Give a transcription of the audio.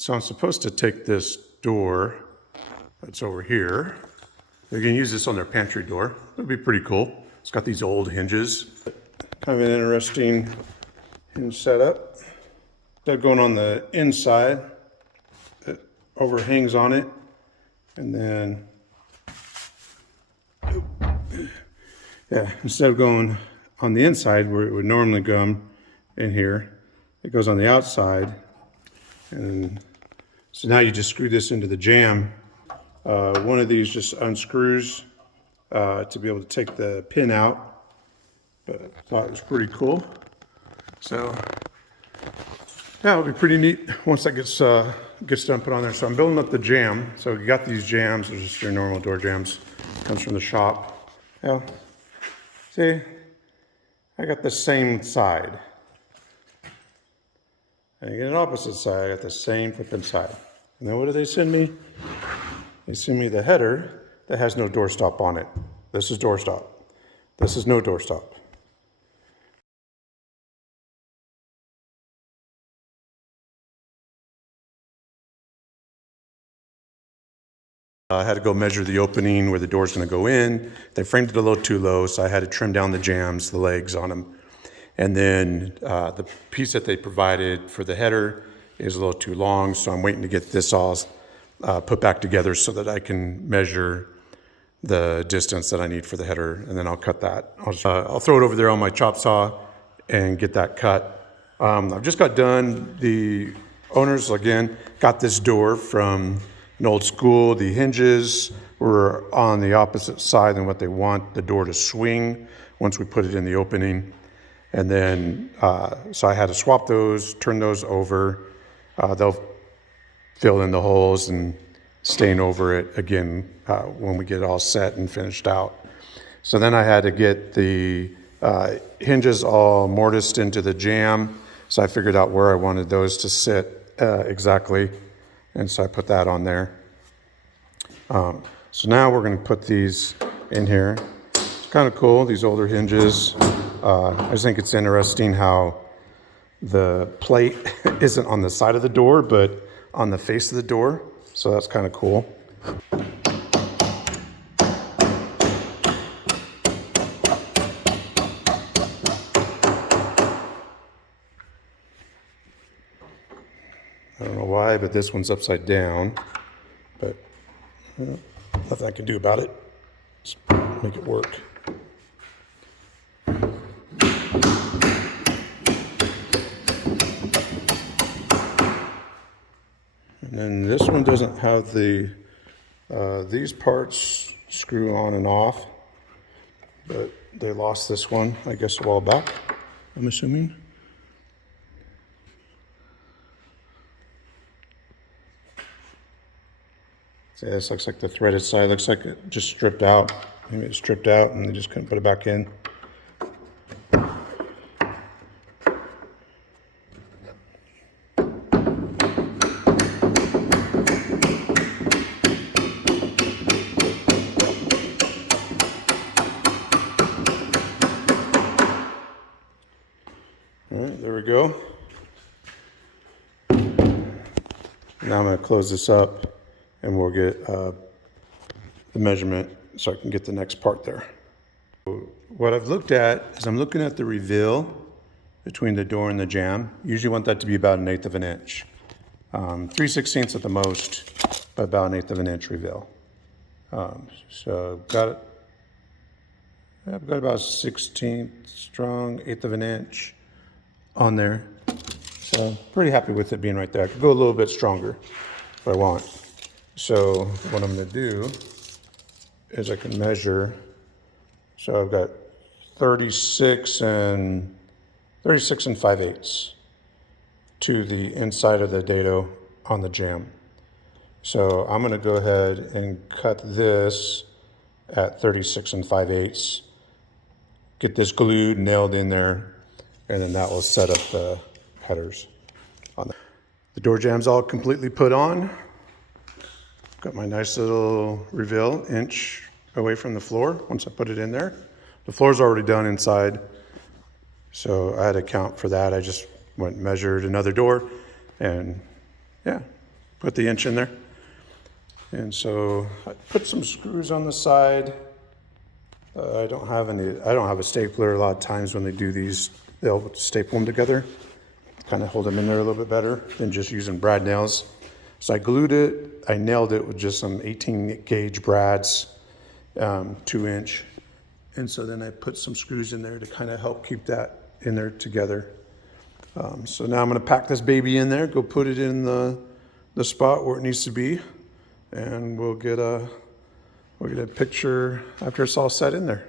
So I'm supposed to take this door that's over here. They're gonna use this on their pantry door. It'll be pretty cool. It's got these old hinges. Kind of an interesting hinge setup. That going on the inside. It overhangs on it. And then, yeah, instead of going on the inside where it would normally go in here, it goes on the outside. And so now you just screw this into the jamb. One of these just unscrews to be able to take the pin out. But I thought it was pretty cool. So yeah, it'll be pretty neat once that gets done put on there. So I'm building up the jamb. So you got these jambs, they're just your normal door jambs. Comes from the shop. Yeah. See, I got the same side. And you get an opposite side, I got the same flipping side. And then what do they send me? They send me the header that has no doorstop on it. This is doorstop. This is no doorstop. I had to go measure the opening where the door's gonna go in. They framed it a little too low, so I had to trim down the jambs, the legs on them. And then the piece that they provided for the header is a little too long, so I'm waiting to get this all put back together so that I can measure the distance that I need for the header, and then I'll cut that. I'll throw it over there on my chop saw and get that cut. I've just got done. The owners, again, got this door from an old school. The hinges were on the opposite side than what they want the door to swing once we put it in the opening. And then, so I had to swap those, turn those over. They'll fill in the holes and stain over it again when we get it all set and finished out. So then I had to get the hinges all mortised into the jamb. So I figured out where I wanted those to sit exactly. And so I put that on there. So now we're going to put these in here. It's kind of cool, these older hinges. I just think it's interesting how the plate isn't on the side of the door, but on the face of the door. So that's kind of cool. I don't know why, but this one's upside down. But nothing I can do about it. Just make it work. And then this one doesn't have the, these parts screw on and off, but they lost this one, I guess, a while back, I'm assuming. See, this looks like the threaded side. Looks like it just stripped out. Maybe it stripped out and they just couldn't put it back in. All right, there we go. Now I'm going to close this up and we'll get the measurement so I can get the next part there. What I've looked at is I'm looking at the reveal between the door and the jamb. Usually want that to be about 1/8 of an inch. 3/16 at the most, but about 1/8 of an inch reveal. So I've got about 1/16 strong, 1/8 of an inch on there. So I'm pretty happy with it being right there. I could go a little bit stronger if I want. So what I'm going to do is I can measure. So I've got 36 and 5/8 to the inside of the dado on the jamb. So I'm going to go ahead and cut this at 36 and 5/8, get this glued, nailed in there, and then that will set up the headers on there. The door jamb's all completely put on. Got my nice little reveal, inch away from the floor once I put it in there. The floor's already done inside, so I had to account for that. I just went and measured another door, and yeah, put the inch in there. And so I put some screws on the side. I don't have a stapler. A lot of times when they do these, they'll staple them together, kind of hold them in there a little bit better than just using brad nails. So I glued it, I nailed it with just some 18 gauge brads, 2-inch. And so then I put some screws in there to kind of help keep that in there together. So now I'm gonna pack this baby in there, go put it in the spot where it needs to be, and we'll get a picture after it's all set in there.